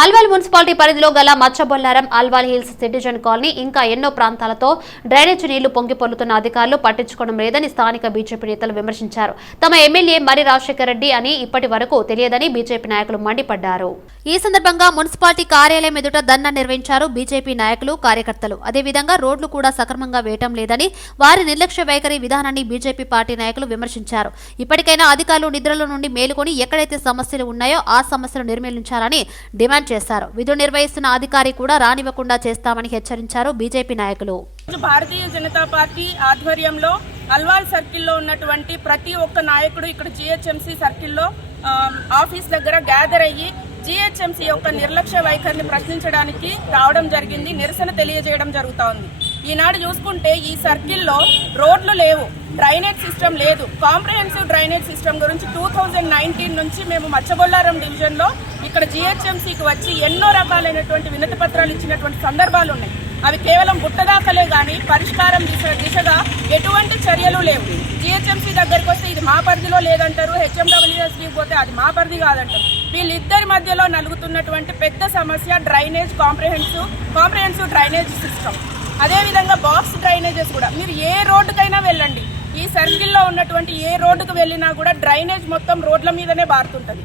Alwal municipality పరిధిలో గల Macchabollaram Alwal hills citizen colony ఇంకా ఎన్నో ప్రాంతాలతో డ్రైనేజ్ నీళ్ళు పొంగి పొల్లుతున్న అధికారులు పట్టించుకోవడం లేదని స్థానిక బీజేపీ నేతలు విమర్శించారు. తమ ఎమ్మెల్యే మరి రాజశేఖర రెడ్డి అని ఇప్పటి వరకు తెలియదని బీజేపీ నాయకులు మండిపడ్డారు. ఈ సందర్భంగా మున్సిపాలిటీ కార్యాలయం ఎదుట ధర్నా నిర్వహించారు బీజేపీ నాయకులు కార్యకర్తలు. అదేవిధంగా రోడ్లు కూడా సక్రమంగా వేయటం లేదని వారి నిర్లక్ష్య వైఖరి విధానాన్ని బీజేపీ పార్టీ నాయకులు విమర్శించారు. ఇప్పటికైనా అధికారులు నిద్రలో నుండి మేలుకొని ఎక్కడైతే సమస్యలు ఉన్నాయో ఆ సమస్యలు నిర్మూలించాలని డిమాండ్ చేశారు. విధులు నిర్వహిస్తున్న అధికారి కూడా రానివ్వకుండా చేస్తామని హెచ్చరించారు బీజేపీ నాయకులు. భారతీయ జనతా పార్టీ ఆధ్వర్యంలో అల్వాల్ సర్కిల్లో ఉన్నటువంటి ప్రతి ఒక్క నాయకుడు ఇక్కడ జిహెచ్ఎంసీ సర్కిల్లో ఆఫీస్ దగ్గర గ్యాదర్ అయ్యి జిహెచ్ఎంసీ యొక్క నిర్లక్ష్య వైఖరిని ప్రశ్నించడానికి రావడం జరిగింది నిరసన తెలియజేయడం జరుగుతోంది ఈనాడు చూసుకుంటే ఈ సర్కిల్లో రోడ్లు లేవు. డ్రైనేజ్ సిస్టమ్ లేదు. కాంప్రహెన్సివ్ డ్రైనేజ్ సిస్టమ్ గురించి టూ థౌజండ్ నైన్టీన్ నుంచి మేము మచ్చబొల్లారం డివిజన్లో ఇక్కడ జిహెచ్ఎంసీకి వచ్చి ఎన్నో రకాలైనటువంటి వినతి పత్రాలు ఇచ్చినటువంటి సందర్భాలు ఉన్నాయి. అవి కేవలం బుట్టదాకలే కానీ పరిష్కారం దిశ దిశగా ఎటువంటి చర్యలు లేవు. జిహెచ్ఎంసీ దగ్గరికి వస్తే ఇది మా పరిధిలో లేదంటారు. హెచ్ఎండబ్ల్యూఎస్కి పోతే అది మా పరిధి కాదంటారు. వీళ్ళిద్దరి మధ్యలో నలుగుతున్నటువంటి పెద్ద సమస్య drainage comprehensive comprehensive drainage system. అదేవిధంగా బాక్స్ డ్రైనేజెస్ కూడా. మీరు ఏ రోడ్డుకైనా వెళ్ళండి. ఈ సర్కిల్లో ఉన్నటువంటి ఏ రోడ్డుకు వెళ్ళినా కూడా డ్రైనేజ్ మొత్తం రోడ్ల మీదనే బారుతుంటది.